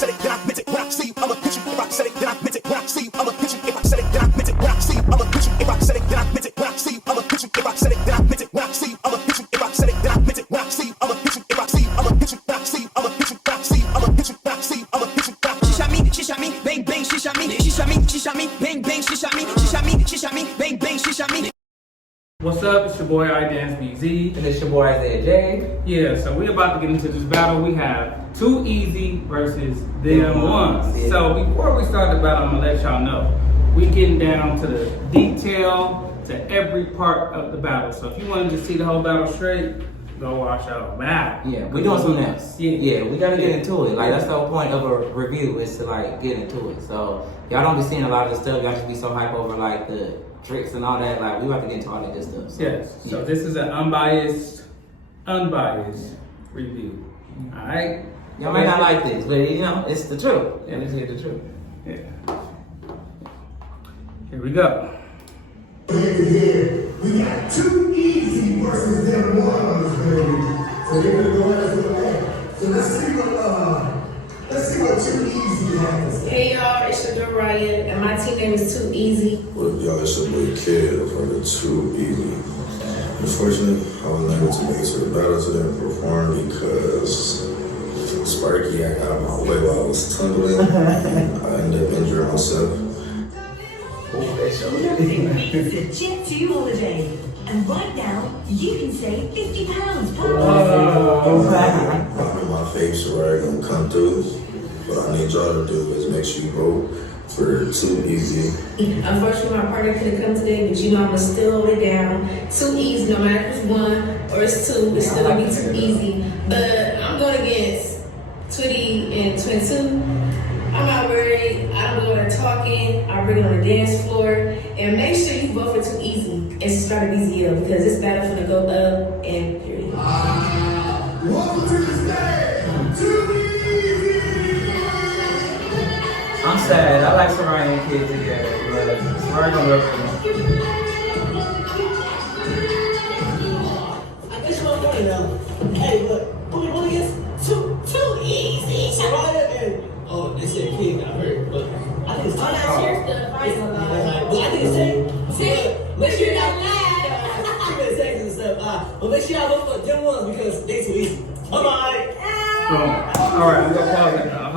said it, then I meant it. When I see you, I'ma hit you. If I said it, then I meant it. When I see you, I'ma hit you. If I said it, then I meant it. When I see you, I'ma hit you. If I said it, then I meant it. When I see you, I'ma hit you. If I said it, then I meant it. When I see you, I'ma hit you. If I said it, then I meant it. When I see you, I'ma hit you. If I see you, I'ma hit you. When I see you, I'ma hit you. When I see you, I'ma hit you. When I see you, I'ma hit you. She shot me, bang bang. She shot me, bang bang. She shot me, bang bang. She shot me. What's up? It's your boy iDanceBZ. And it's your boy Jaay. Yeah, so we're about to get into this battle. We have Too Easy versus Them Ones. Yeah. So before we start the battle, I'm gonna let y'all know we getting down to the detail, to every part of the battle. So if you wanted to see the whole battle straight, go watch our battle. Yeah, we doing something else. Yeah, we gotta get into it. Like that's the whole point of a review is to like get into it. So y'all don't be seeing a lot of the stuff. Y'all just be so hype over like the tricks and all that. Like we about to get into all that good stuff. So, Yes. yeah. So this is an unbiased review. All right. Y'all might not like this, but you know it's the truth. Yeah, let's hear the truth. Yeah. Here we go. Here, we got Too Easy versus Them Ones, baby. So they're gonna go ahead and that. So let's see what Too Easy has. Hey y'all, it's your girl Ryan, and my team name is Too Easy. What up, y'all? It's your boy Kid from the Too Easy. Unfortunately, I was unable to make it to the battle today and perform because Sparky, I got out of my way while I was tumbling. I ended up injuring myself. It's a Jet 2 holiday. And right now, you can save £50 per I'm in my face, right? Gonna come through. What I need y'all to do is make sure you vote for Too Easy. Unfortunately, my partner couldn't come today, but you know I'm gonna still hold it down. Too Easy, no matter if it's one or it's two, it's still gonna be Too Easy. But I'm going against Twitty and 22. I'm not worried. I don't go there talking. I bring it on the dance floor. And make sure you vote for Too Easy and subscribe to BZL because this battle's gonna go up and period. Welcome to the stage, Too Easy. I'm sad. I like Sarai and Kid together, but Sarai gonna work for me. I guess you're funny now. Hey, look, who we won against? Too Easy. Soraya and they said Kid got hurt, but I think it's time. But I think it's safe. Make sure y'all laugh. Keep it safe and stuff. But make sure y'all vote for Them Ones because they too easy. Bye-bye. All right, I'm gonna pause it now.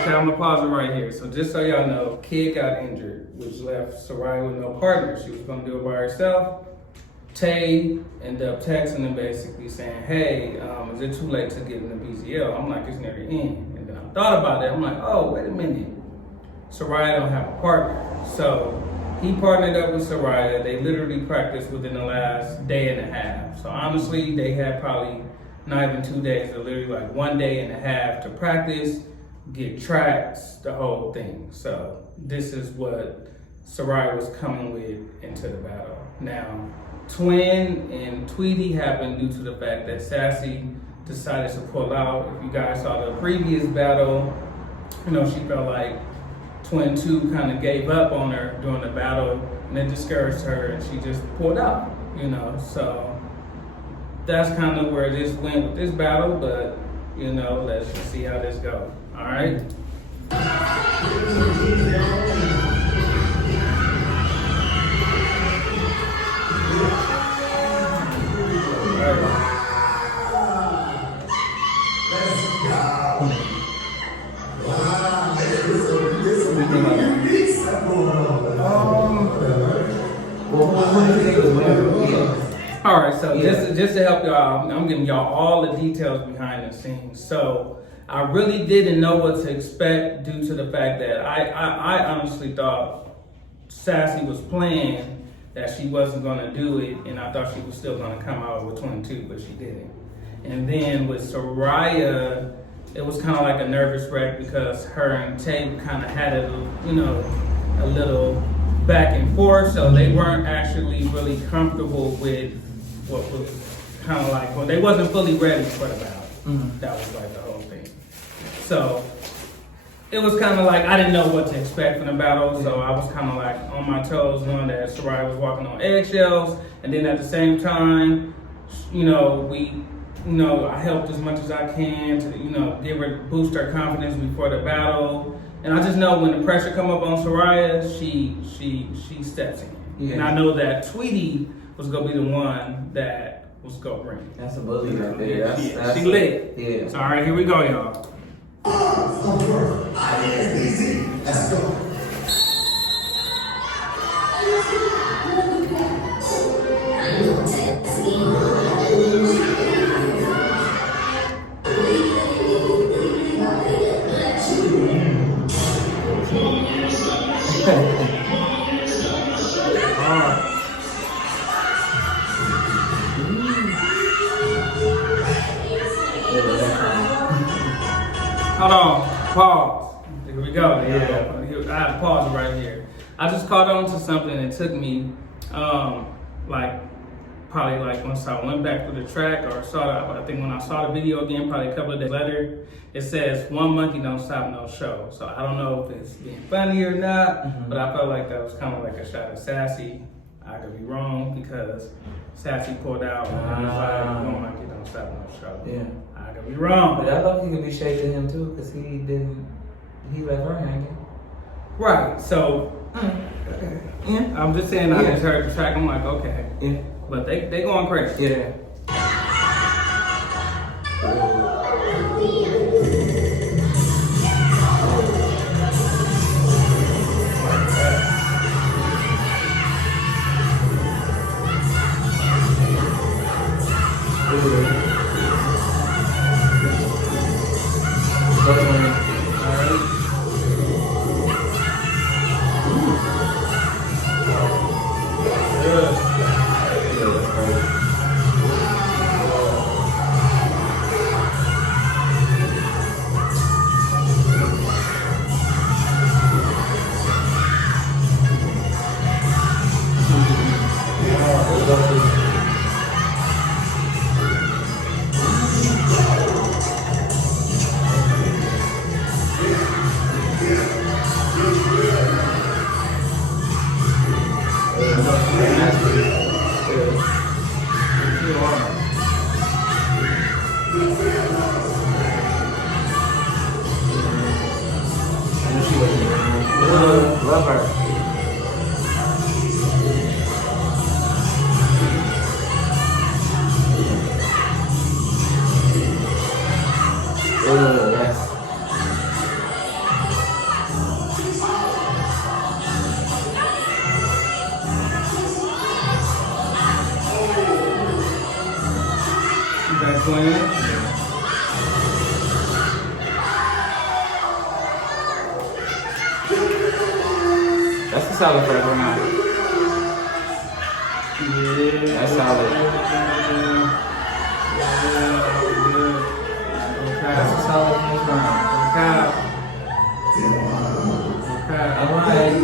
Okay, I'm gonna pause it right here. So just so y'all know, Kid got injured, which left Sarai with no partner. She was gonna do it by herself. Tay ended up texting him basically saying, hey, is it too late to get in the BZL? I'm like, it's near the end. And then I thought about it. I'm like, oh, wait a minute. Soraya don't have a partner. So he partnered up with Soraya. They literally practiced within the last day and a half. So honestly, they had probably not even 2 days, they're literally like 1 day and a half to practice, get tracks, the whole thing. So this is what Soraya was coming with into the battle. Now, Twin and Tweety happened due to the fact that Sassy decided to pull out. If you guys saw the previous battle, you know, she felt like Twin 2 kind of gave up on her during the battle and it discouraged her and she just pulled out, you know. So that's kind of where this went with this battle, but you know, let's just see how this goes. All right. All right, so just to help y'all, I'm giving y'all all the details behind the scenes. So I really didn't know what to expect due to the fact that I honestly thought Sassy was playing that she wasn't gonna do it, and I thought she was still gonna come out with 22, but she didn't. And then with Soraya, it was kind of like a nervous wreck because her and Tay kind of had a little back and forth, so they weren't actually really comfortable with what was kind of like, well, they wasn't fully ready for the battle. That was like the whole thing. So it was kind of like, I didn't know what to expect from the battle, so I was kind of like on my toes knowing that Soraya was walking on eggshells, and then at the same time, you know, we you know, I helped as much as I can to, you know, boost her confidence before the battle. And I just know when the pressure come up on Soraya, she steps in. Yeah. And I know that Tweety was gonna be the one that was gonna bring it. That's a bully right there. That's She lit. Yeah. So all right, here we go, y'all. iDanceBZ. Let's go. Hold on, pause. Here we go. Yeah. I had to pause right here. I just caught on to something and it took me, probably once I went back through the track or I think when I saw the video again, probably a couple of days later, it says one monkey don't stop no show. So I don't know if it's being funny or not, but I felt like that was kind of like a shot at Sassy. I could be wrong because Sassy pulled out one monkey don't stop no show. Yeah. I could be wrong. But I love he could be shaking him too, because he left her hanging. Right, so Yeah. I'm just saying I just heard the track, I'm like, okay. Yeah. But they going crazy. Yeah. Love her. Yes. You back playing? That's a solid first round. Yeah. That's solid. That's a solid first round. All right.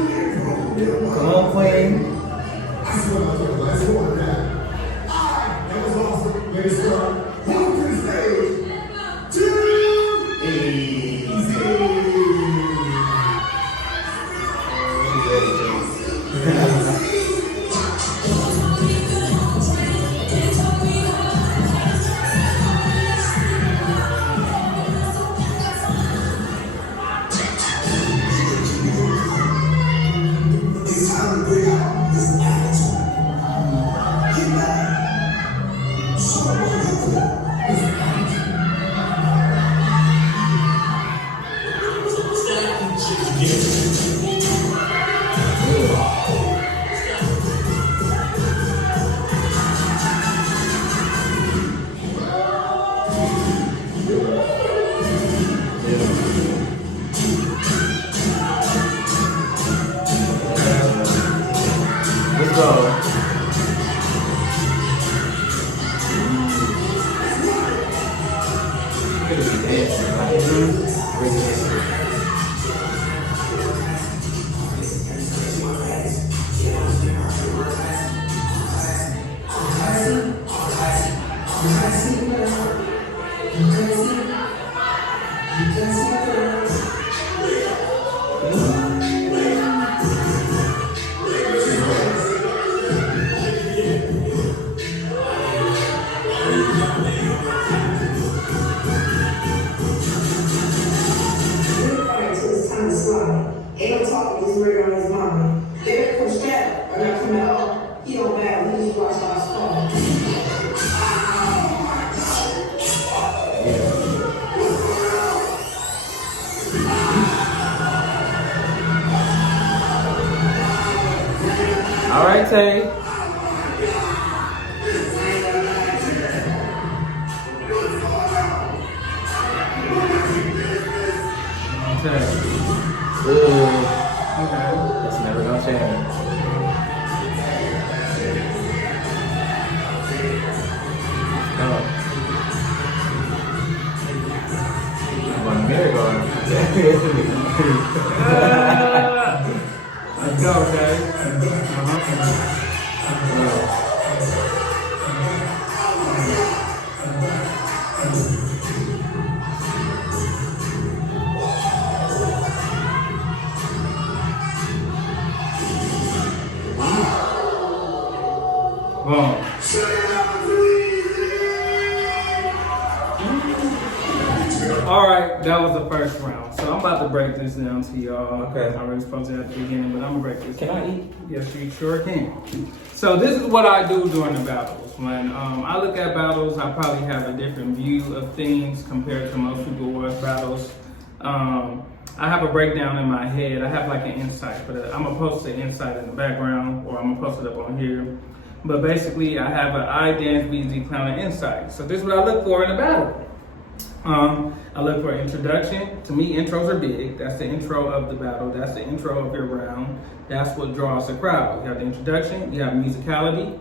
Come on, Queen. That was awesome. Way to start. Welcome to the stage. Too easy. It's time to bring out this attitude. Get mad. Show them what you do. This attitude. Let's go. talking this murder on his mom. They better come strap or not come at all. He don't battle, he just watch our star. All right, Tay. Good. Okay. That's never gonna change. Oh. I'm on merry-go-round. Let's go, Jay. Boom. All right, that was the first round. So I'm about to break this down to y'all. Okay. I already supposed to at the beginning, but I'm gonna break this. Can I eat? Yes, you sure can. So this is what I do during the battles. When I look at battles, I probably have a different view of things compared to most people who watch battles. I have a breakdown in my head. I have like an insight, but I'm gonna post the insight in the background, or I'm gonna post it up on here. But basically, I have an iDanceBZ Clown Insight. So this is what I look for in a battle. I look for an introduction. To me, intros are big. That's the intro of the battle. That's the intro of your round. That's what draws the crowd. You have the introduction, you have musicality,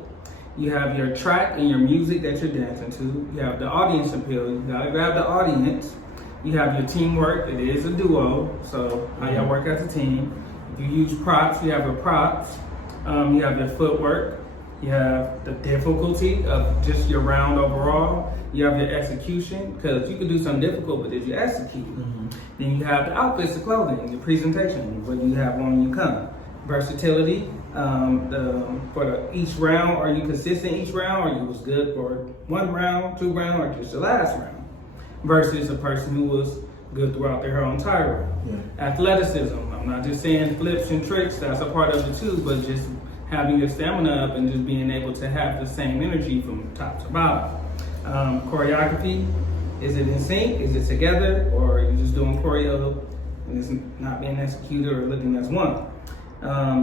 you have your track and your music that you're dancing to. You have the audience appeal. You gotta grab the audience. You have your teamwork. It is a duo, so how y'all work as a team. If you use props, you have your props. You have your footwork. You have the difficulty of just your round overall. You have your execution, because you can do something difficult, but if you execute, then you have the outfits, the clothing, the presentation, what you have on when you come. Versatility, for each round, are you consistent each round, or you was good for 1 round, 2 round, or just the last round? Versus a person who was good throughout their whole entire round. Yeah. Athleticism, I'm not just saying flips and tricks, that's a part of it too, but just having your stamina up and just being able to have the same energy from top to bottom. Choreography, is it in sync? Is it together? Or are you just doing choreo and it's not being executed or looking as one?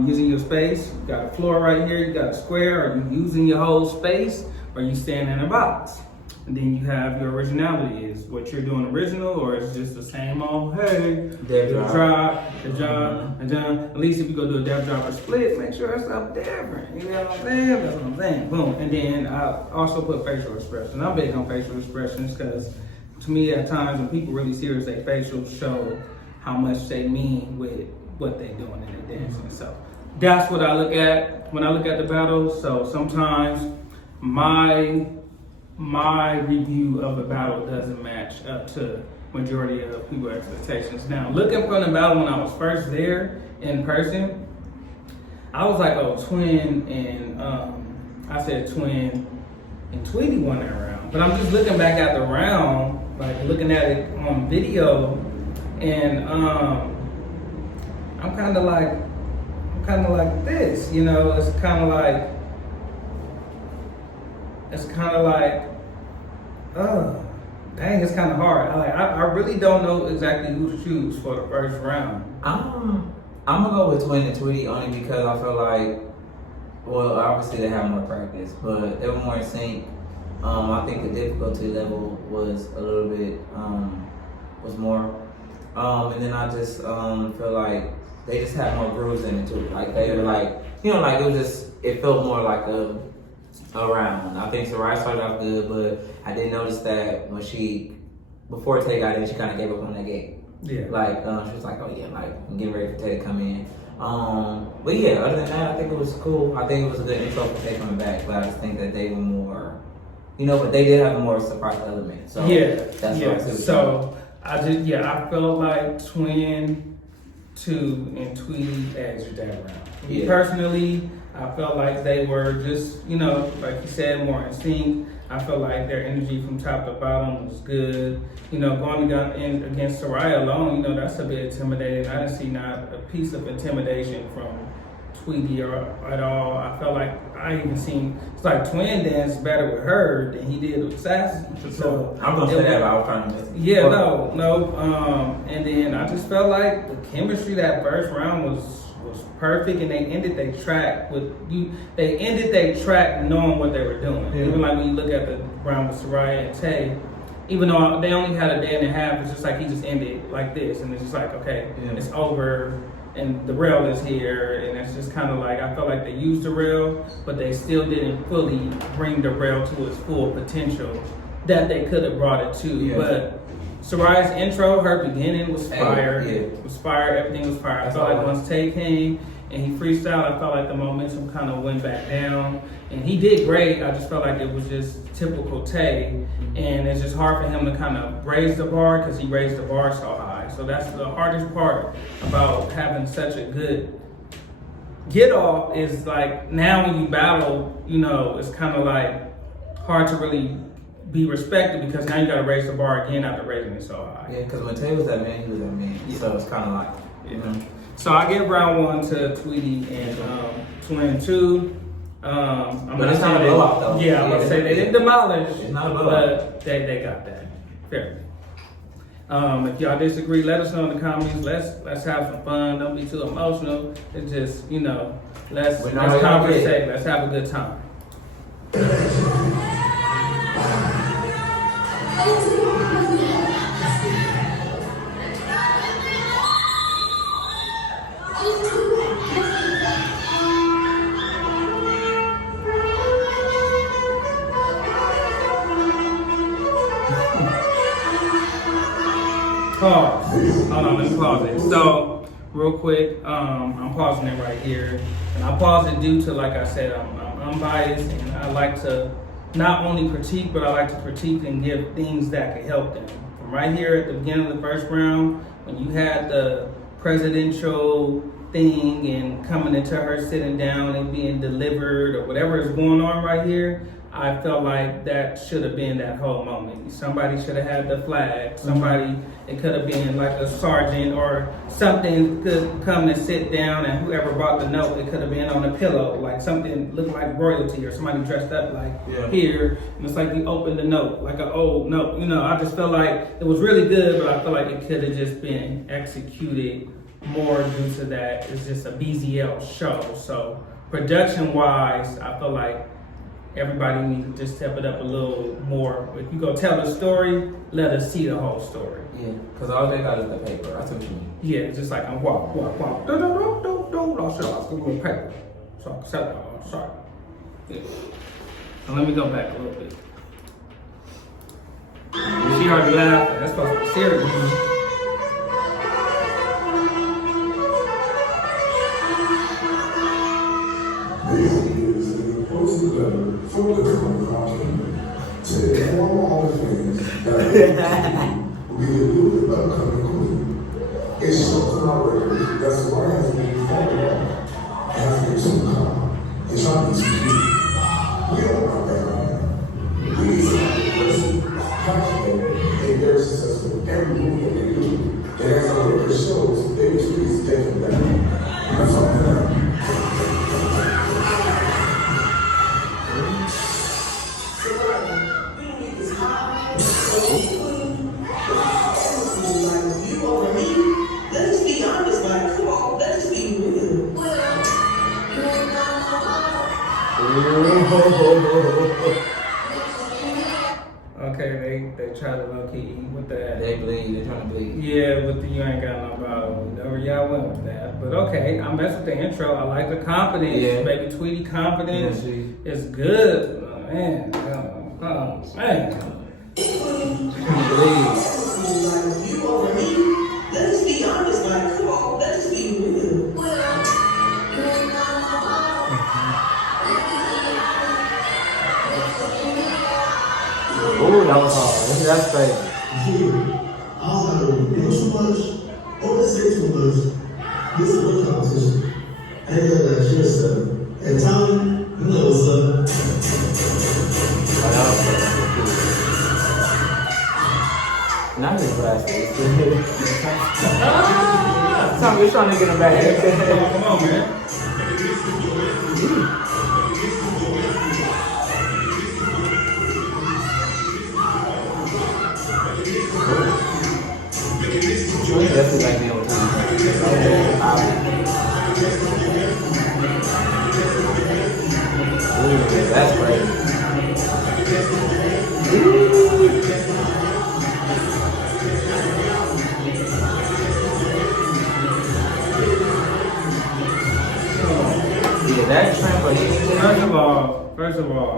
Using your space, you got a floor right here, you got a square. Are you using your whole space, or are you standing in a box? And then you have your originality, is what you're doing original, or it's just the same old, hey, the drop. At least if you go do a death drop or split, make sure it's something different. You know what I'm saying? That's what I'm saying. Boom. And then I also put facial expression. I'm big on facial expressions because to me at times when people really serious, their facials show how much they mean with what they're doing in their dancing. So that's what I look at when I look at the battle. So sometimes my review of a battle doesn't match up to majority of people's expectations. Now, looking from the battle when I was first there in person, I was like, oh, Twin and I said Twin and Tweety won that round. But I'm just looking back at the round, like looking at it on video, and I'm kind of like this, you know. It's kind of like, dang, it's kind of hard. I really don't know exactly who to choose for the first round. I'm gonna go with Twin and Tweety only because I feel like, well, obviously they have more practice, but they were more in sync. I think the difficulty level was a little bit, was more. And then I just feel like they just had more grooves in it too. Like they were like, you know, like it felt more like a round. I think Sarai started off good, but I did notice that when before Tay got in, she kind of gave up on that game. Yeah. Like, she was like, oh yeah, like, I'm getting ready for Tay to come in. But yeah, other than that, I think it was cool. I think it was a good intro for Tay coming back, but I just think that they were more, you know, but they did have a more surprise element. So yeah, that's what I see. So I felt like Twin, 2, and Tweety edged that round. Me personally, I felt like they were just, you know, like you said, more in sync. I feel like their energy from top to bottom was good. You know, going in against Soraya alone, you know, that's a bit intimidating. I didn't see not a piece of intimidation from Tweety or at all. I felt like I even seen it's like Twin danced better with her than he did with Sassy. So I'm gonna say that, but I was trying to just and then I just felt like the chemistry that first round was perfect, and they ended their track knowing what they were doing. Yeah. Even like when you look at the round with Soraya and Tay, even though they only had a day and a half, it's just like he just ended like this, and it's just like, okay, it's over, and the rail is here, and it's just kind of like, I felt like they used the rail, but they still didn't fully bring the rail to its full potential that they could have brought it to. Yeah. But Soraya's intro, her beginning was fire. Yeah. Was fire. Everything was fire. I felt like once Tay came and he freestyled, I felt like the momentum kind of went back down. And he did great. I just felt like it was just typical Tay. And it's just hard for him to kind of raise the bar because he raised the bar so high. So that's the hardest part about having such a good get off is like now when you battle, you know, it's kind of like hard to really be respected because now you got to raise the bar again after raising it so high. Yeah, because when Tay was that man, he was that man. Yeah. So it's kind of like, you know. So I give round 1 to Tweety and Twin 2. But it's not a blowout though. Yeah, I'm going to say they didn't demolish. It's not a blowout. But they got that. Fair. If y'all disagree, let us know in the comments. Let's have some fun. Don't be too emotional. It's just, you know, let's conversate. Let's have a good time. Pause. Hold on, let me pause it. So, real quick, I'm pausing it right here. And I pause it due to, like I said, I'm unbiased and I like to not only critique, but I like to critique and give things that could help them. From right here at the beginning of the first round, when you had the presidential thing and coming into her sitting down and being delivered or whatever is going on right here, I felt like that should have been that whole moment. Somebody should have had the flag. Somebody, it could have been like a sergeant or something could come and sit down, and whoever brought the note, it could have been on a pillow, like something looked like royalty or somebody dressed up like here. And it's like you opened the note, like an old note. You know, I just felt like it was really good, but I feel like it could have just been executed more due to that. It's just a BZL show. So production-wise, I feel like everybody needs to just step it up a little more. If you go tell the story, let us see the whole story. Yeah, because all they got is the paper. That's what you mean. Yeah, it's just like I'm walk. I'll show you the paper. So sorry. Yeah. And let me go back a little bit. She already laughed. That's supposed to be serious. From the company to inform all the fans that we will do the upcoming queen. It shows on our record that Soraya has been followed has been too calm and trying to be too deep. We don't want that right now. We need somebody aggressive, passionate, and very successful in every move that they do. And as our record shows, they were treated definitely better. That's all that. Okay, they try to low key eat with that. They bleed. They're trying to bleed. Yeah, with the you ain't got no bottle. Whatever y'all went with that. But okay, I messed with the intro. I like the confidence. Yeah. Baby Tweety confidence. Yeah, it's good. Oh, man. Oh, man. You over me? Let's be honest, like, come on, let's be real. Oh, that was hard. That's crazy. Yeah, I was like, you know too much? Or say too much? This is a competition. I ain't got that shit stuff. And Tommy, you know what's up. just glasses. Somebody's trying to get him back. Come on, man. Definitely like me with that's great. Yeah, that trampoline. First of all,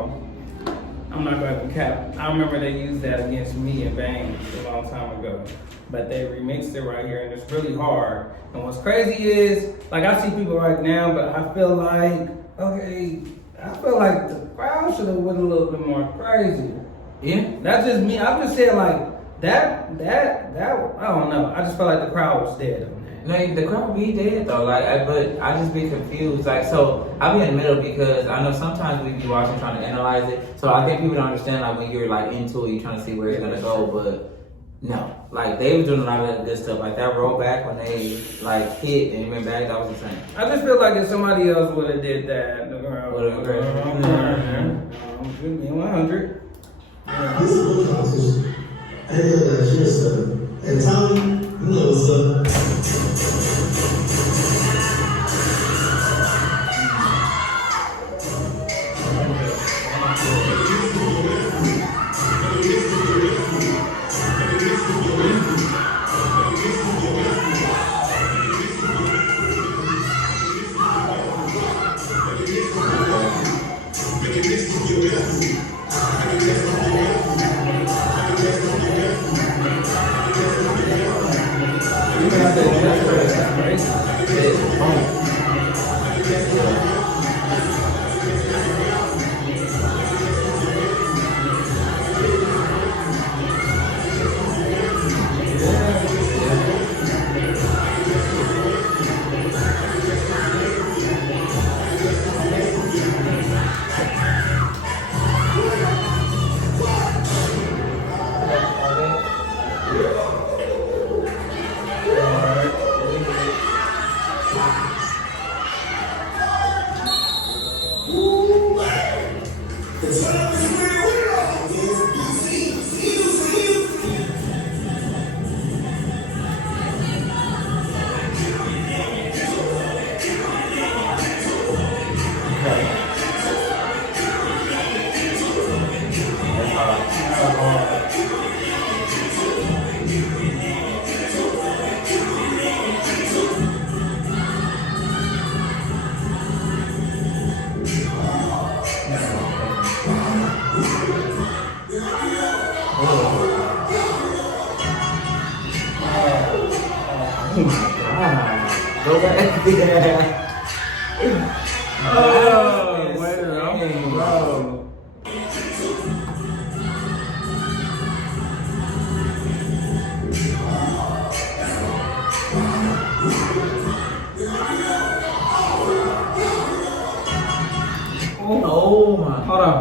I'm not going to cap. I remember they used that against me and Bang a long time ago. But they remixed it right here, and it's really hard. And what's crazy is, like, I see people right now, but I feel like, okay, I feel like the crowd should have went a little bit more crazy. Yeah. That's just me. I'm just saying, like, that, I don't know. I just felt like the crowd was dead on that. Like, the crowd be dead though, like, but I just be confused. Like, so I be in the middle because I know sometimes we be watching trying to analyze it. So I think people don't understand, like, when you're like into it, you're trying to see where it's gonna go, but no. Like, they was doing a lot of good stuff. Like, that rollback when they like hit and went back, that was insane. I just feel like if somebody else would have did that, the crowd would have been 100. This is what competition. Hey, cheers, sir. And Tommy, you know what's up. Go back. Oh, wait a minute, bro. Oh my. Hold on.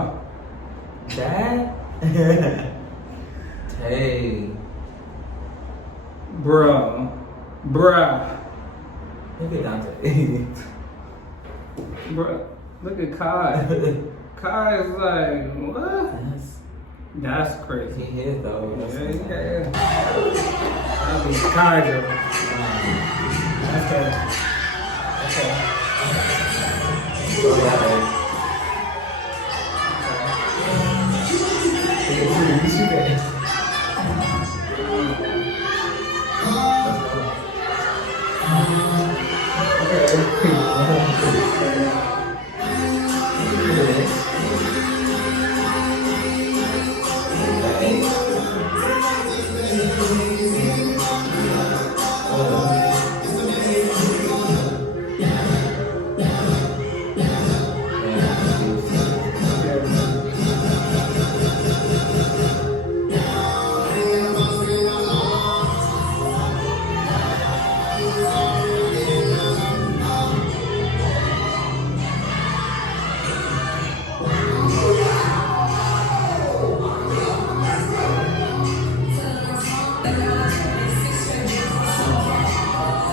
That? Hey. Bruh. Look at Dante. Bruh. Look at Kai. Kai is like, what? That's crazy. He hit though. Yeah. That'd be Kai, girl.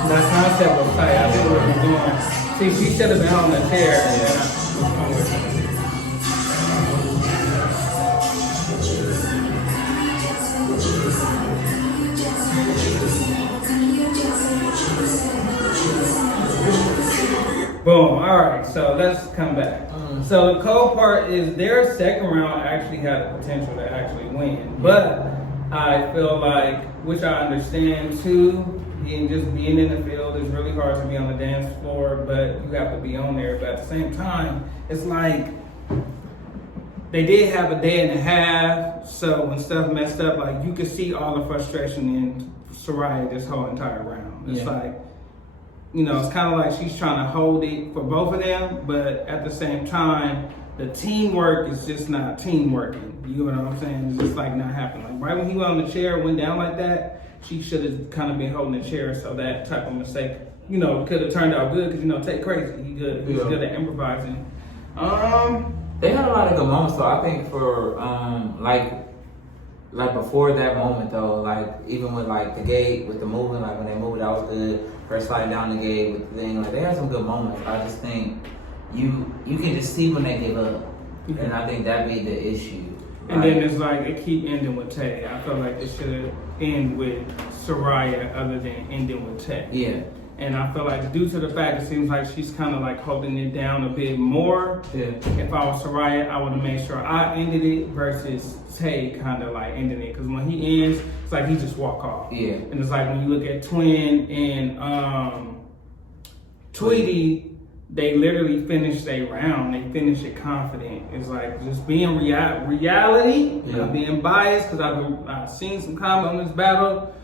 That concept was tight. I think what we're doing. See, she should have been on the chair. And then I'm with her. Boom. All right. So let's come back. So the cold part is their second round actually had the potential to actually win, but I feel like, which I understand too, just being in the field is really hard to be on the dance floor, but you have to be on there. But at the same time, it's like they did have a day and a half, so when stuff messed up, like you could see all the frustration in Soraya this whole entire round. It's like, you know, it's kind of like she's trying to hold it for both of them, but at the same time, the teamwork is just not teamworking. You know what I'm saying? It's just like not happening. Like right when he went on the chair, went down like that, she should have kind of been holding the chair, so that type of mistake, you know, could have turned out good because, you know, Tay crazy. He's good at improvising. They had a lot of good moments, though. I think for like before that moment, though, like even with like the gate with the moving, like when they moved, that was good. Her sliding down the gate with the thing, like they had some good moments. I just think you can just see when they give up, and I think that'd be the issue. And then it's like it keep ending with Tay. I feel like it should end with Soraya other than ending with Tay. Yeah. And I feel like due to the fact it seems like she's kind of like holding it down a bit more. Yeah. If I was Soraya, I would have made sure I ended it versus Tay kind of like ending it. Because when he ends, it's like he just walk off. Yeah. And it's like when you look at Twin and Tweety, they literally finish their round. They finish it confident. It's like just being reality, not being biased. Because I've seen some comment on this battle.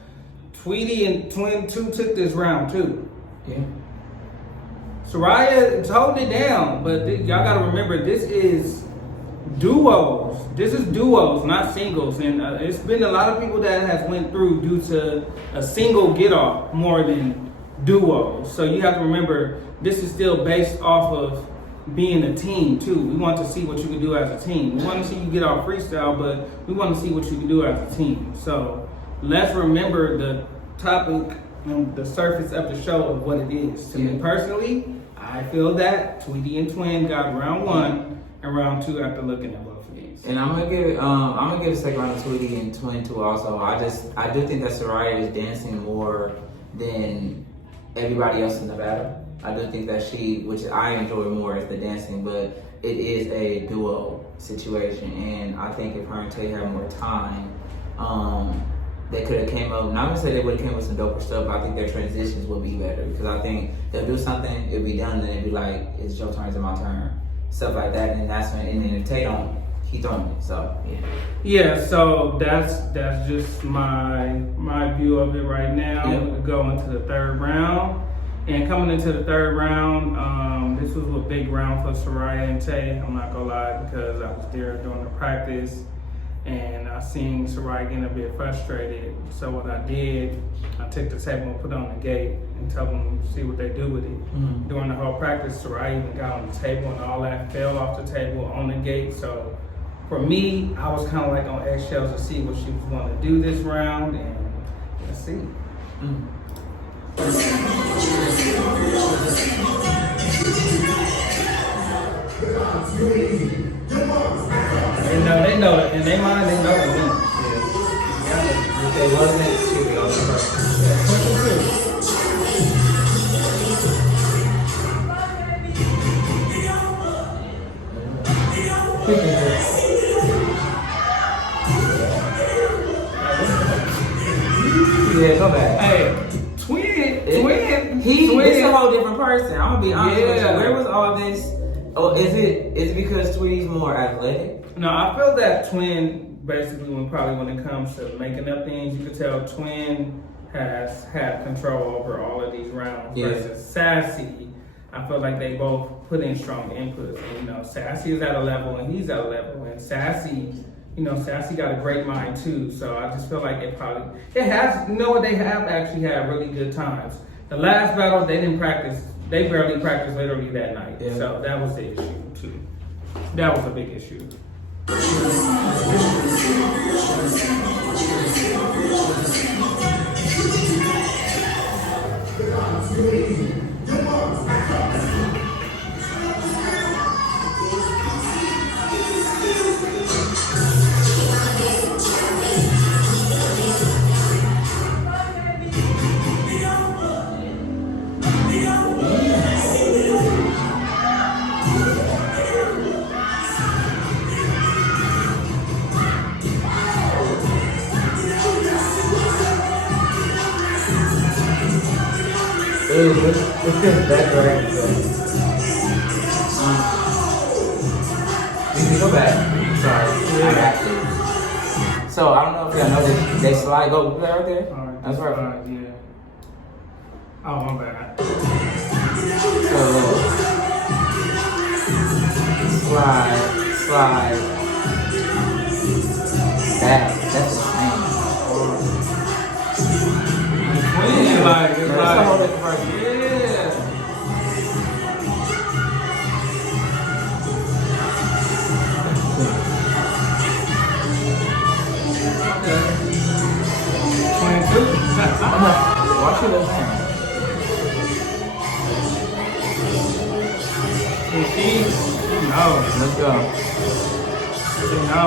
Tweety and Twin 2 took this round too. Yeah. Soraya holding it down, but y'all gotta remember this is duos. This is duos, not singles. And it's been a lot of people that has went through due to a single get off more than duos. So you have to remember this is still based off of being a team too. We want to see what you can do as a team. We want to see you get off freestyle, but we want to see what you can do as a team. So let's remember the topic and the surface of the show of what it is. To me personally, I feel that Tweety and Twin got round 1 and round 2 after looking at both of these. And I'm gonna give a second round to Tweety and Twin 2 also. I do think that Soraya is dancing more than everybody else in the battle. I do think that which I enjoy more, is the dancing, but it is a duo situation, and I think if her and Tay had more time, they could have came up. Not gonna say they would have came with some doper stuff, but I think their transitions would be better because I think they'll do something, it'll be done, and it'll be like, it's your turn, it's my turn, stuff like that, and that's when. And then if Tay don't, he throwing it. So yeah. So that's just my view of it right now. We go into the third round. And coming into the third round, this was a big round for Soraya and Tay. I'm not gonna lie, because I was there during the practice and I seen Soraya getting a bit frustrated. So what I did, I took the table and put it on the gate and tell them to see what they do with it. Mm-hmm. During the whole practice, Soraya even got on the table and all that fell off the table on the gate. So for me, I was kind of like on eggshells to see what she was going to do this round, and let's see. Mm-hmm. They know it. In their mind, they know it. If they wasn't, she'd be on the first. Yeah, go back. Hey, Twin. It's a whole different person. I'm gonna be honest with you. Where was all this? Oh, is it because Tweety's more athletic? No, I feel that Twin basically when it comes to making up things, you can tell Twin has had control over all of these rounds versus Sassy. I feel like they both put in strong inputs. And, you know, Sassy is at a level and he's at a level, and Sassy got a great mind too. So I just feel like it has. You know what? They have actually had really good times. The last battle, they didn't practice. They barely practiced literally that night. Yeah. So that was the issue too. That was a big issue. Ooh, let's get back right. You can go back. Sorry, I got you. So I don't know if y'all know they slide. Go that right there. All right, That's right. yeah. Oh, my bad. So slide. That's the same. It's like, That's a whole different person. yeah. Okay. 22. Watch it again. No. Let's go. No.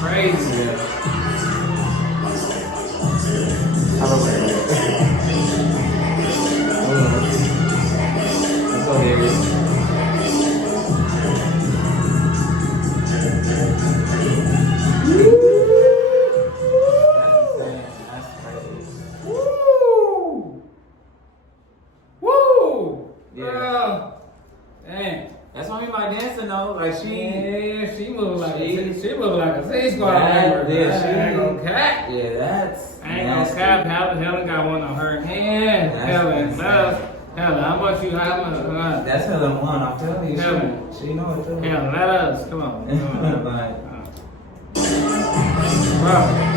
Crazy. Have a word. Let's go here. Woo! Woo! Yeah. Girl. Dang. That's why me my dancing though. Like Yeah, she moved like She- she moved like a TSquad That- member. yeah, I ain't gonna cap. Yeah, that's. I ain't gonna cap. Helen got one on her hand. That's Helen, nasty. Helen, how much you have? That's her the one. I'm telling you. Yeah. She know it too. Helen, let us. Come on. Come on. Like, Bro.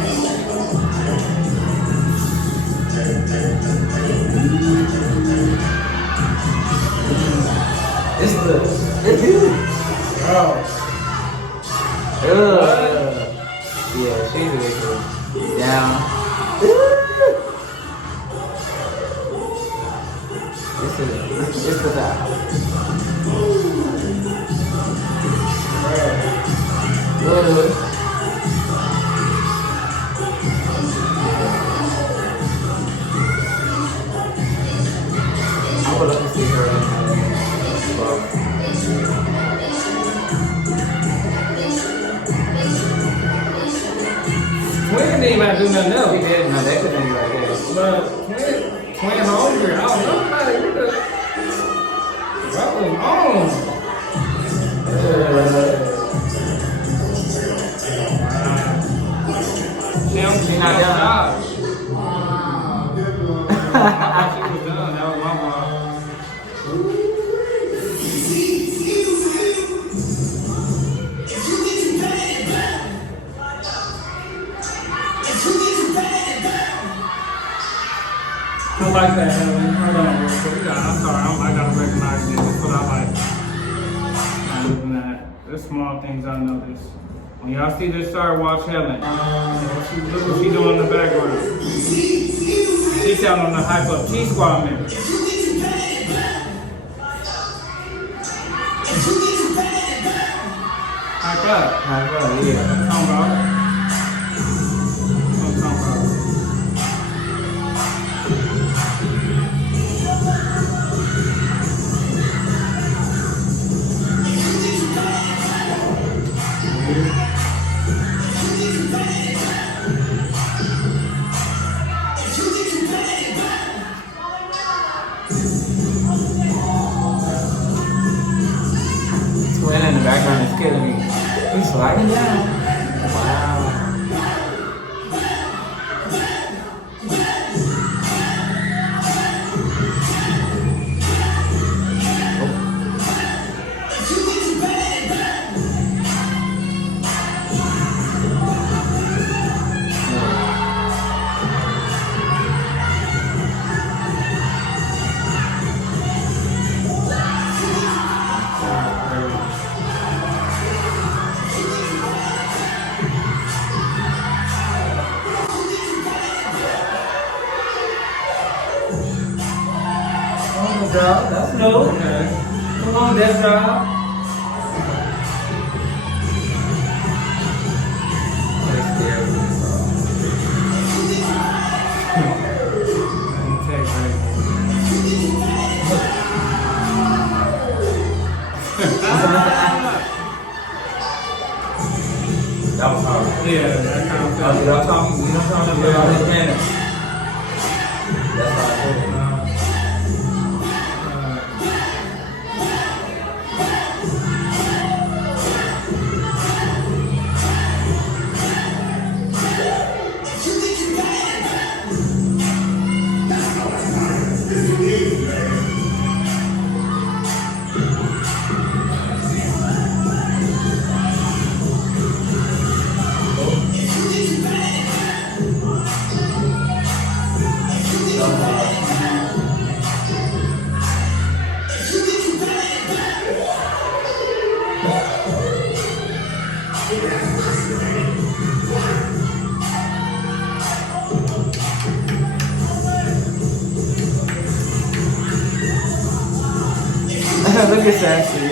it's you. Bro. Yeah, she's ridiculous. Down. It's the top. I would love to see her. Twin didn't even do nothing else. He did. No, they couldn't be right there. But twin hungry. I don't know. Like, what was on? She not done. I thought she was done. That was my fault. I like that, Helen. Hold on, real quick. I'm sorry. I gotta recognize this. That's what I like. I'm looking at the small things I notice. When y'all see this star, watch Helen. Look what she doing in the background. She's telling them to hype up TSquad members. Hype up. Yeah. Talking about. I'm talking about. Twin in the background is killing me. He's sliding down. Wow. drop. That's no. Okay. Come on, death drop. That was hard. Yeah, that kind of felt. You know what I'm talking about his manner. That's how I feel. Look at Sassy.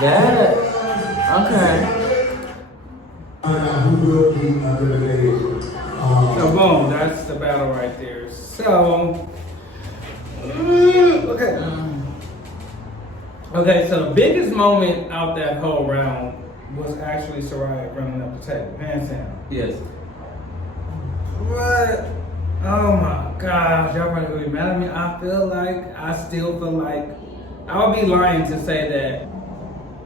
That. Okay. Who will be eliminated? So boom, that's the battle right there. So, okay, so the biggest moment out that whole round was actually Soraya running up the table, hands down. Yes. What? Oh my gosh, y'all probably gonna be mad at me. I still feel like, I would be lying to say that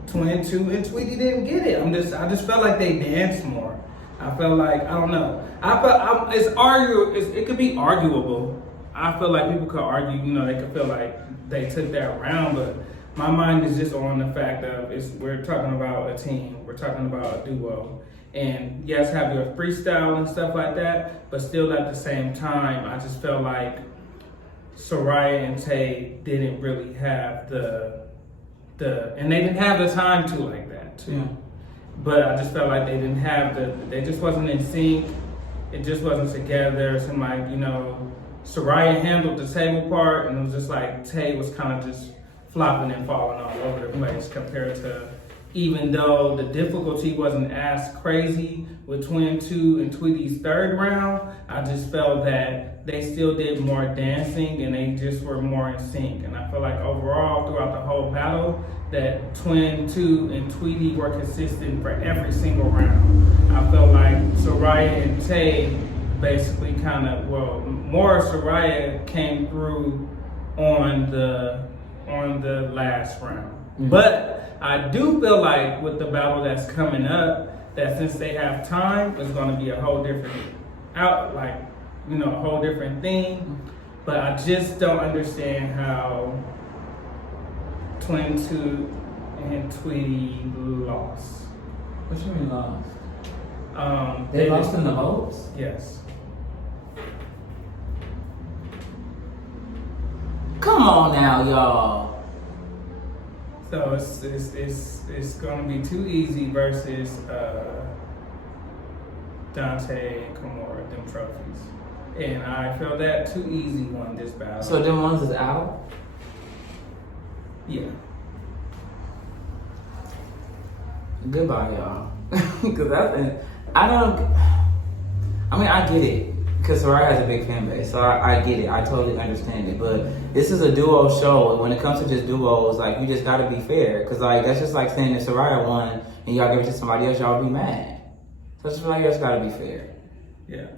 Twin 2 and Tweety didn't get it. I just felt like they danced more. I felt like, I don't know. It could be arguable. I feel like people could argue, they could feel like they took that round, but my mind is just on the fact of we're talking about a team, we're talking about a duo. And yes, have your freestyle and stuff like that, but still at the same time, I just felt like Soraya and Tay didn't really have and they didn't have the time to like that too. Yeah. But I just felt like they didn't have they just wasn't in sync. It just wasn't together. It seemed like, Soraya handled the table part, and it was just like Tay was kind of just flopping and falling all over the place compared to, even though the difficulty wasn't as crazy with Twin 2 and Tweety's third round, I just felt that they still did more dancing and they just were more in sync. And I feel like overall throughout the whole battle that Twin 2 and Tweety were consistent for every single round. I felt like Soraya and Tay basically more Soraya came through on the last round. Mm-hmm. But I do feel like with the battle that's coming up, that since they have time, it's going to be a whole different a whole different thing. But I just don't understand how Twin 2 and Tweety lost. What you mean lost? They lost in the votes? Yes. Come on now, y'all. So it's gonna be too easy versus Dante and Kimura, them trophies. And I feel that too easy won this battle. So them ones is out? Yeah. Goodbye, y'all. Because I get it. Because Soraya has a big fan base, so I get it. I totally understand it. But this is a duo show, and when it comes to just duos, like, you just gotta be fair. Because, like, that's just like saying if Soraya won and y'all give it to somebody else, y'all be mad. So I just feel like you just gotta be fair. Yeah.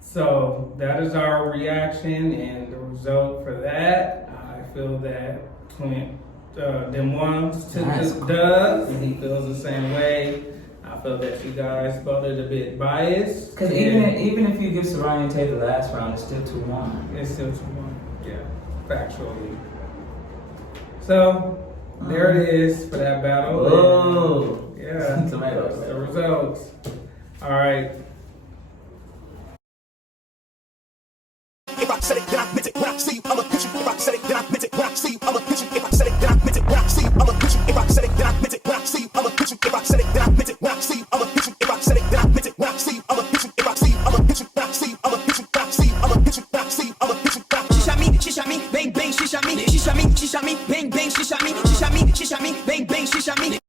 So that is our reaction and the result for that. I feel that them ones took this dub, and he feels the same way. I feel that you guys voted a bit biased. Because even if you give Soraya and Tay the last round, it's still 2-1. It's still 2-1, yeah, factually. So, there it is for that battle. Oh, yeah, tomatoes. the results. All right, I see you, I'ma hit you. If I said it, then I meant it. When I see you, I'ma hit you. If I said it, then I meant it. When I see you, I'ma hit you. If I said it, then I meant it. When I see you, I'ma hit you. If I said it, then I meant it. When I see you, I'ma hit you. If I see you, I'ma hit you. When I see you, I'ma hit you. When I see you, I'ma hit you. When I see you, I'ma hit you. She shot me, bang bang, she shot me, bang bang, she shot me, she shot me,